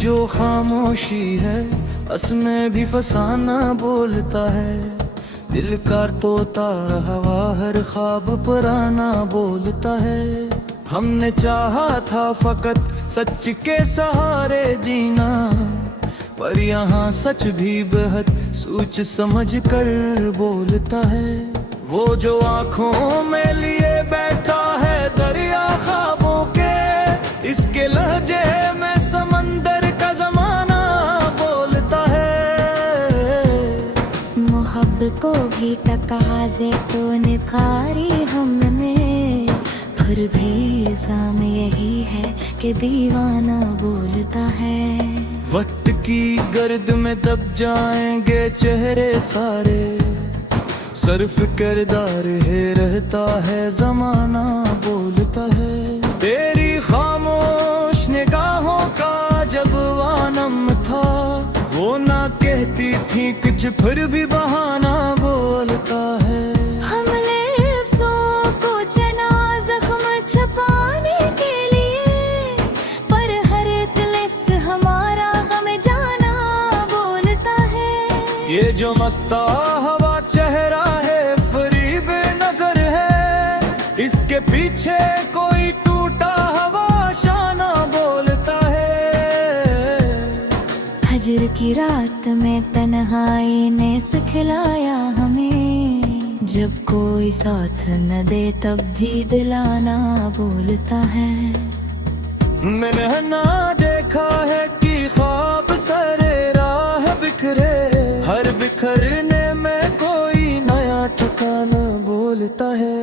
जो खामोशी है उसमें भी फसाना बोलता है। दिल का तोता हवा हर ख्वाब पुराना बोलता है। हमने चाहा था फकत सच के सहारे जीना, पर यहाँ सच भी बेहद सोच समझ कर बोलता है। वो जो आँखों में लिए बैठा है दरिया ख्वाबों के, इसके लहजे में समंदर का जमाना बोलता है। मोहब्बत को भी तकाज़े तो निखारी हमने, फिर भी साम यही है कि दीवाना बोलता है। वक्त की गर्द में दब जाएंगे चेहरे सारे, सर्फ किरदार है रहता है जमाना बोलता है। तेरी खामोश निगाहों का जब वानम था, वो ना कहती थी कुछ फिर भी बहाना बोलता है। हमने लफ्ज़ों को चुना ज़ख्म छुपाने के लिए, पर हर लफ्ज़ हमारा गम जाना बोलता है। ये जो मस्ता हवा चेहरा है फरीब नजर है, इसके पीछे कोई टूटा हवा शाना बोलता है। हजर की रात में तन्हाई ने सिखलाया हमें, जब कोई साथ न दे तब भी दिलाना बोलता है। मैंने ना देखा है कि ख्वाब सरे राह बिखरे, हर बिखरने में कोई नया ठिकाना बोलता है।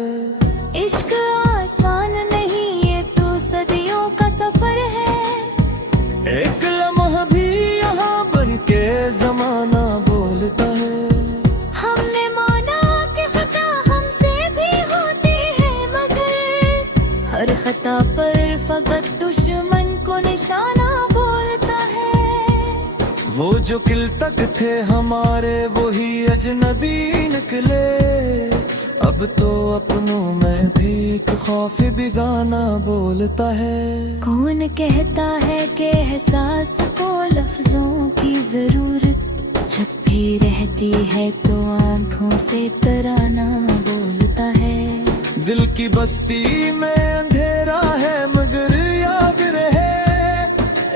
इश्क आसान नहीं ये तो सदियों का सफर है, एक लम्हा भी यहाँ बन के जमाना बोलता है। हमने माना कि खता हमसे भी होती है, मगर हर खता पर फकत दुश्मन को निशाना बोलता है। वो जो किल तक थे हमारे वही अजनबी निकले, अब तो अपनों में भी एक खौफ बिगाना बोलता है। कौन कहता है कि एहसास को लफ्जों की जरूरत, जब भी रहती है तो आंखों से तराना बोलता है। दिल की बस्ती में अंधेरा है मगर याद रहे,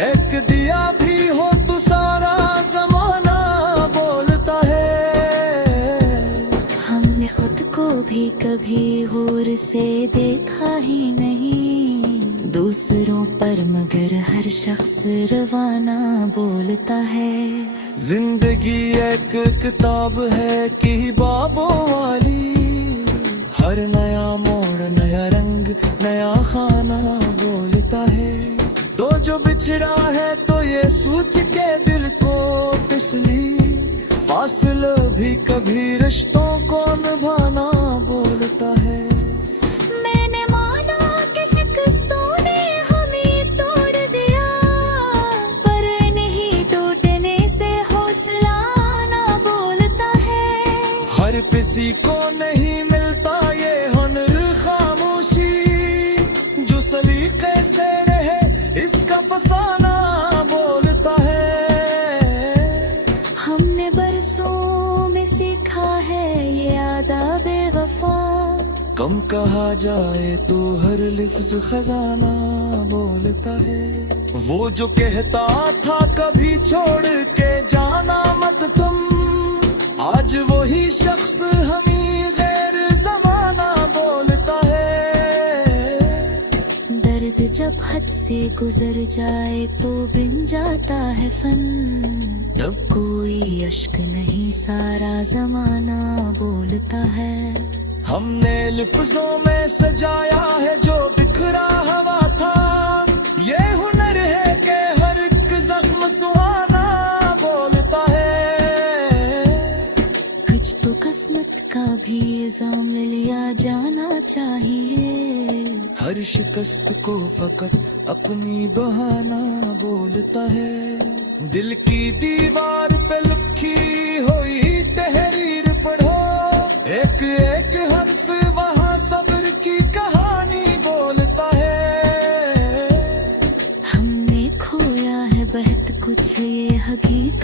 एक दिया भी हो तो सारा जमाना बोलता है। हमने खुद को भी कभी गौर से देखा ही नहीं, दूसरों पर मगर हर शख्स रवाना बोलता है। जिंदगी एक किताब है कि बाबों वाली, हर नया मोड़ नया रंग नया खाना बोलता है। तो जो बिछड़ा है तो ये सोच के दिल को तसली, फासला भी कभी रिश्तों को निभाना बोलता है। मैंने माना कि शिकस्तों ने हमें तोड़ दिया, पर नहीं टूटने से हौसला ना बोलता है। हर किसी को नहीं मिलता ये हुनर खामोशी, जो सलीके से रहे इसका फसाना बोलता है। हमने बरसों में सीखा है ये आदाब वफा, कम कहा जाए तो हर लफ्ज खजाना बोलता है। वो जो कहता था कभी छोड़ के जाना मत तुम, आज वही शख्स हमें गैर जमाना बोलता है। दर्द जब हद से गुजर जाए तो बिन जाता है फन, जब कोई अश्क नहीं सारा जमाना बोलता है। हमने लफ्जों में सजाया है जो बिखरा हवा था, ये हुनर है कि हर एक जख्म सुहाना बोलता है। कुछ तो किस्मत का भी इल्जाम लिया जाना चाहिए, हर शिकस्त को फकत अपनी बहाना बोलता है। दिल की दीवार पे लिखी हुई तहरीर पढ़ो, एक एक हर्फ वहाँ सब्र की कहानी बोलता है। हमने खोया है बहत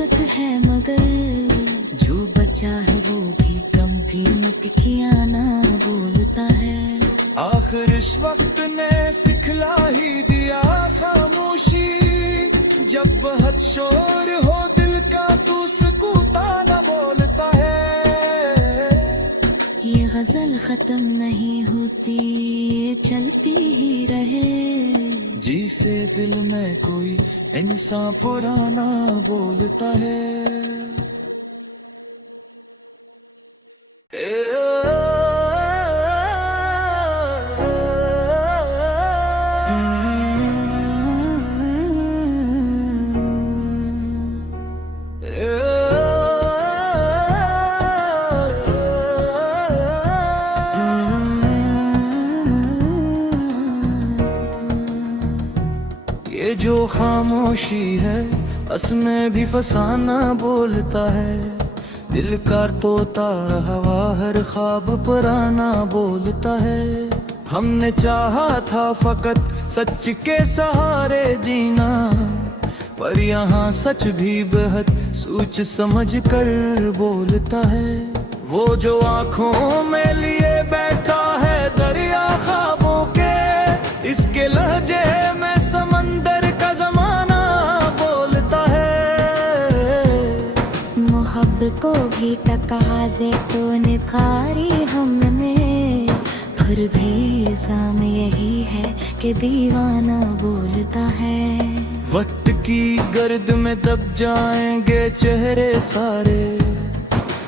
बहुत है मगर जो बचा है वो भी कम भी मुक्कियाना बोलता है। आखिर इस वक्त ने सिखला ही दिया खामोशी, जब बहुत शोर हो दिल का तू सुकूता न बोलता है। ये गजल खत्म नहीं होती, ये चलती ही रहे। जी से दिल में कोई इंसान पुराना बोलता है। ये जो खामोशी है असमें भी फसाना बोलता है। दिल का तोता हवा हर ख्वाब पुराना बोलता है। हमने चाहा था फकत सच के सहारे जीना, पर यहाँ सच भी बेहद सोच समझ कर बोलता है। वो जो आँखों में लिए बैठा है दरिया ख्वाबों के, इसके लहजे में समंदर का जमाना बोलता है। मोहब्बत को भी तकाज़े तो निखारी हमने, फिर भी इल्ज़ाम यही है कि दीवाना बोलता है। वक्त की गर्द में दब जाएंगे चेहरे सारे,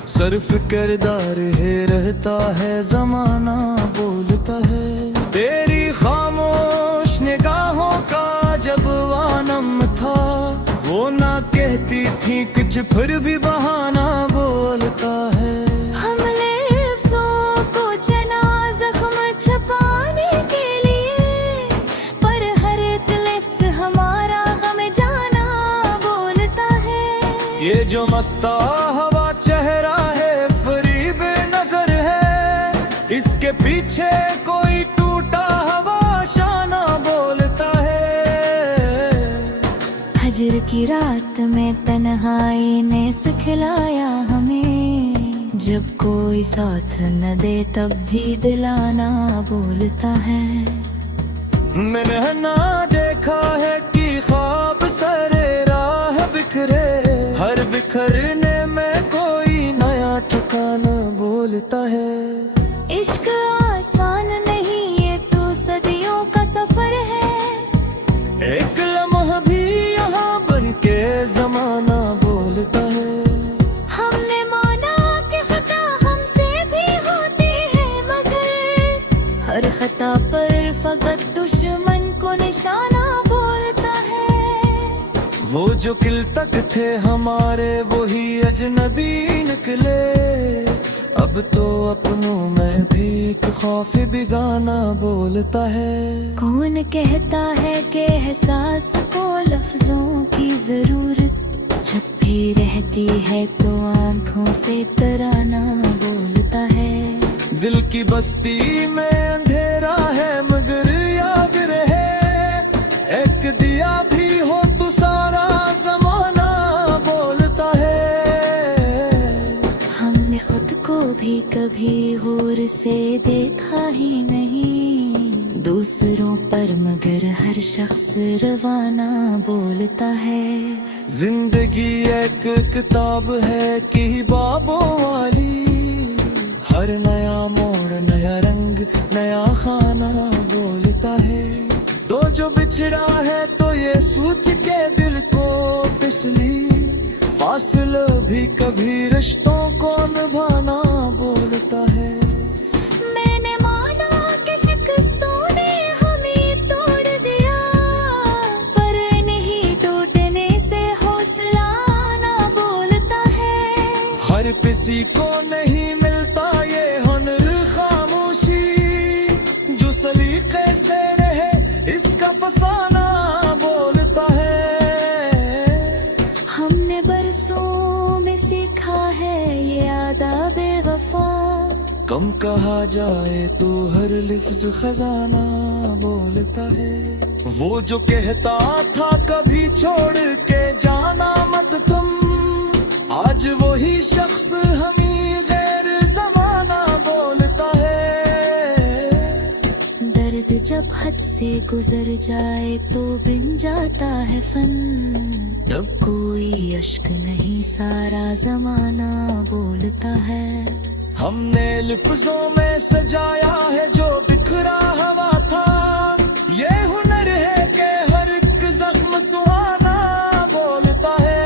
सर्फ किरदार है रहता है जमाना बोलता है। तेरी खामोश निगाहों का जब वानम था, वो ना कहती थी कुछ फिर भी बहाना बोलता है। हमने लफ्ज़ों को चुना ज़ख्म छुपाने के लिए, पर हर एक लफ्ज़ हमारा गम जाना बोलता है। ये जो मस्ता हवा चेहरा है फरीब नजर है, इसके पीछे कोई टूटा हवा शाना बोलता है। हजर की रात में तन्हाई ने सिखलाया हमें, जब कोई साथ न दे तब भी दिलाना बोलता है। मैंने ना देखा है कि ख्वाब सरे राह बिखरे, हर बिखरने में कोई नया ठिकाना बोलता है। इश्क आसान नहीं, ये तो सदियों का सफर है। एक लम्हा भी यहाँ बन के जमाना बोलता है। हमने माना कि खता हमसे भी होती है, मगर हर खता पर फकत दुश्मन को निशाना बोलता है। वो जो किल तक थे हमारे वही अजनबी निकले, अब तो अपनों में भी एक खौफ बिगाना बोलता है। कौन कहता है कि एहसास को लफ्जों की जरूरत जब भी रहती है तो आंखों से तराना बोलता है। दिल की बस्ती में अंधेरा है मगर याद रहे, एक दिया भी हो तो सारा जमाना बोलता है। हमने खुद को भी कभी गौर से देखा ही नहीं, दूसरों पर मगर हर शख्स रवाना बोलता है। जिंदगी एक किताब है कि बाबों वाली, हर नया मोड़ नया रंग नया खाना बोलता है। तो जो बिछड़ा है तो ये सोच के दिल को तसली, फासला भी कभी रिश्तों को निभाना बोलता है। मैंने माना कि शिकस्तों ने हमें तोड़ दिया, पर नहीं टूटने से हौसला ना बोलता है। हर किसी को नहीं मिलता ये हुनर खामोशी, जो सलीके से रहे इसका फसाना बोलता है। हमने बरसों में सीखा है ये आदाब वफा, कम कहा जाए तो हर लफ्ज खजाना बोलता है। वो जो कहता था कभी छोड़ के जाना मत तुम, आज वही शख्स हमी गैर जमाना बोलता है। दर्द जब हद से गुजर जाए तो बिन जाता है फन, जब कोई अश्क नहीं सारा जमाना बोलता है। हमने लफ्जों में सजाया है जो बिखरा हवा था, ये हुनर है कि हर एक जख्म सुहाना बोलता है।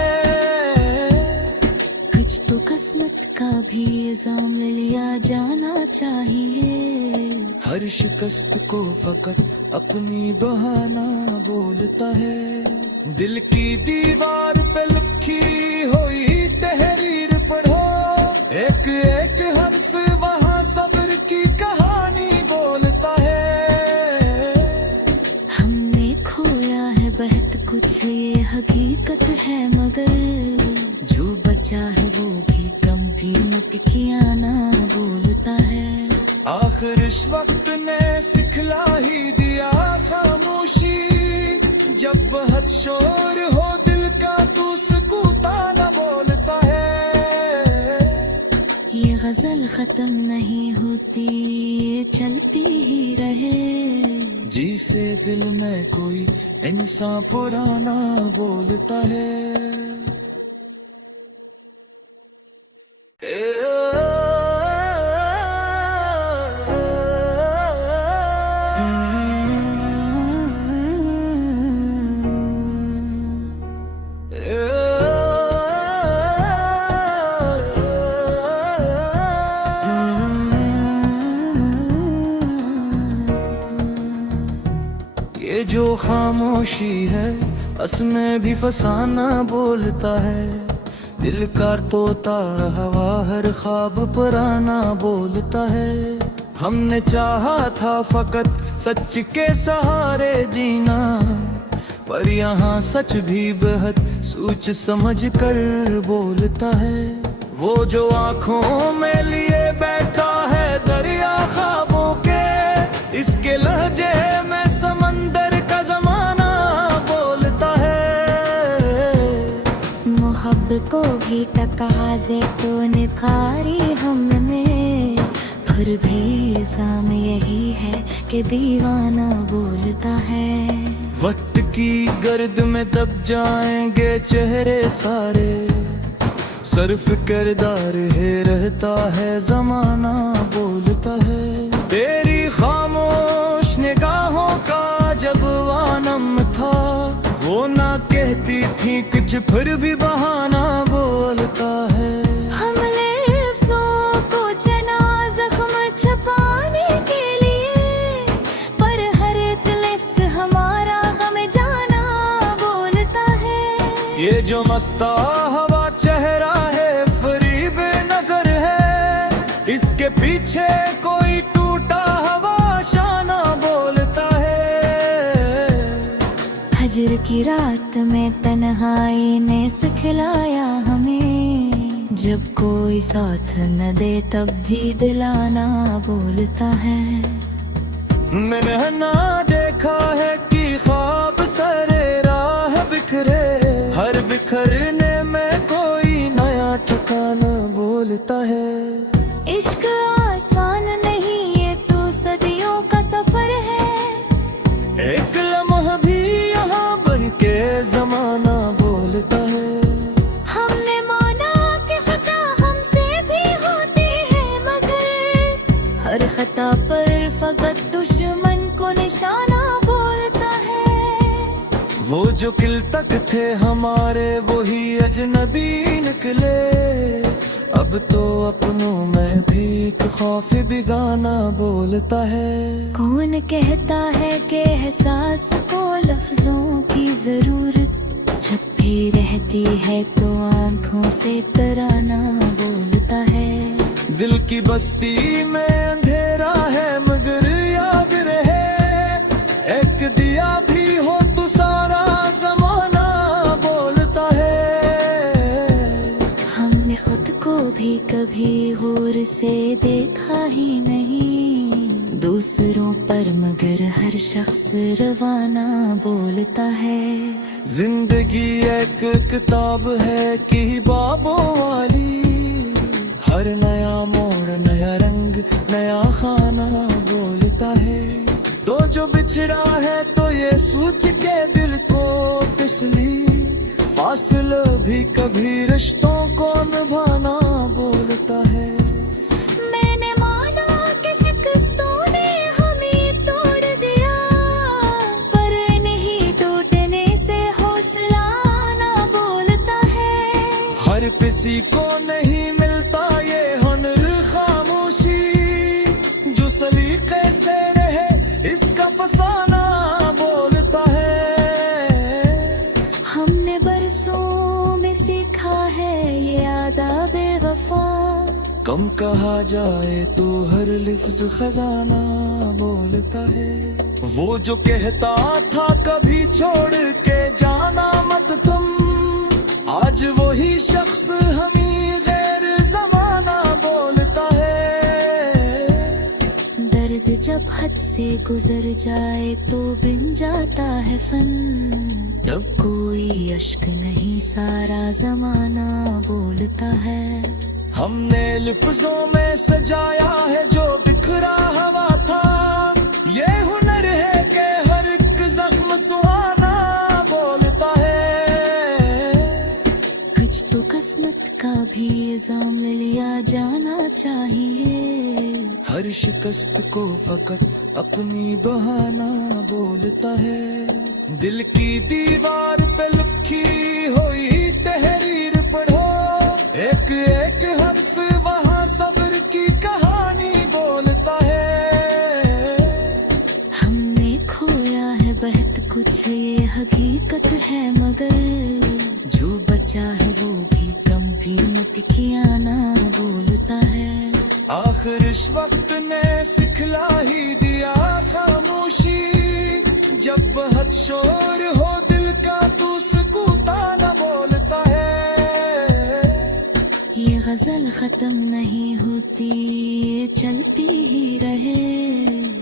कुछ तो किस्मत का भी इल्जाम लिया जाना चाहिए, हर शिकस्त को फकत अपनी बहाना बोलता है। दिल की दीवार पे लिखी हुई तहरीर पढ़ो, एक एक हर्फ वहाँ सब्र की कहानी बोलता है। हमने खोया है बहुत कुछ ये हकीकत है, मगर जो बचा है वो भी कम कीमत किया ना बोलता है। आखिर इस वक्त ने सिखला ही दिया खामोशी, जब बहुत शोर हो दिल का तू सुकूता न बोलता है। ये गजल खत्म नहीं होती, ये चलती ही रहे, जी से दिल में कोई इंसान पुराना बोलता है। ये जो खामोशी है उसमें भी फसाना बोलता है। दिल का तोता हवा हर ख्वाब पुराना बोलता है। हमने चाहा था फकत सच के सहारे जीना, पर यहाँ सच भी बेहद सोच समझ कर बोलता है। वो जो आँखों में लिए बैठा है दरिया ख्वाबों के, इसके लहजे में समंदर का जमाना बोलता है। मोहब्बत को भी तकाज़े तो निखारी हमने, फिर भी इल्जाम यही है कि दीवाना बोलता है। वक्त की गर्द में दब जाएंगे चेहरे सारे, सर्फ किरदार है रहता है जमाना बोलता है। तेरी खामोश निगाहों का जब वानम था, वो ना कहती थी कुछ फिर भी बहाना बोलता है। हमने लफ्ज़ों को चुना ज़ख्म छुपाने के लिए, पर हर एक लफ्ज़ हमारा गम जाना बोलता है। ये जो मस्ता हवा चेहरा है फरीब नजर है, इसके पीछे कोई टूटा हवा शाना बोलता है। हजर की रात में तन्हाई ने सिखलाया हमें, जब कोई साथ न दे तब भी दिलाना बोलता है। मैंने ना देखा है कि ख्वाब सरे राह बिखरे, हर बिखरने में कोई नया ठिकाना बोलता है। इश्क आसान नहीं ये तो सदियों का सफर है, एक लम्हा भी यहाँ बन के जमाना बोलता है। हमने माना कि खता हमसे भी होती है, मगर हर खता पर फकत दुश्मन को निशाना बोलता है। वो जो किल तक थे हमारे वही अजनबी निकले, अब तो अपनों में भी एक खौफ बिगाना बोलता है। कौन कहता है कि एहसास को लफ्जों की जरूरत जब भी रहती है तो आंखों से तराना बोलता है। दिल की बस्ती में अंधेरा है मगर याद रहे, एक दिया भी हो तो सारा जमाना बोलता है। हमने खुद को भी कभी गौर से देखा ही नहीं, दूसरों पर मगर हर शख्स रवाना बोलता है। जिंदगी एक किताब है कि बाबों वाली, हर नया मोड़ नया रंग नया खाना बोलता है। तो जो बिछड़ा है तो ये सोच के दिल को तसली, फासला भी कभी रिश्तों को निभाना बोलता है। मैंने माना कि शिकस्तों ने हमें तोड़ दिया, पर नहीं टूटने से हौसला ना बोलता है। हर किसी को नहीं मिलता ये हुनर खामोशी, जो सलीके से रहे इसका फसाना बोलता है। हमने बरसों में सीखा है ये आदाब वफा, कम कहा जाए तो हर लिफ्ज खजाना बोलता है। वो जो कहता था कभी छोड़ के जाना मत तुम, आज वही शख्स हमें गैर जमाना बोलता है। दर्द जब हद से गुजर जाए तो बिन जाता है फन, जब कोई अश्क नहीं सारा जमाना बोलता है। हमने लफ्जों में सजाया है जो बिखरा हुआ था, ये हुनर है कि हर एक जख्म सुहाना बोलता है। कुछ तो किस्मत का भी इल्जाम लिया जाना चाहिए, हर शिकस्त को फकत अपनी बहाना बोलता है। दिल की दीवार पे लिखी हुई तहरीर पढ़ो, एक एक हर्फ वहाँ सब्र की कहानी बोलता है। हमने खोया है बहुत कुछ ये हकीकत है, मगर जो बचा है वो भी कम भी मत किया ना बोलता है। आखिर इस वक्त ने सिखला ही दिया खामोशी, जब बहुत शोर हो दिल का तू सुकूता न बोलता है। ये गजल खत्म नहीं होती ये चलती ही रहे,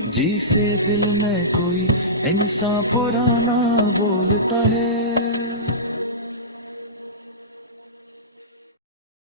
जी से दिल में कोई इंसान पुराना बोलता है।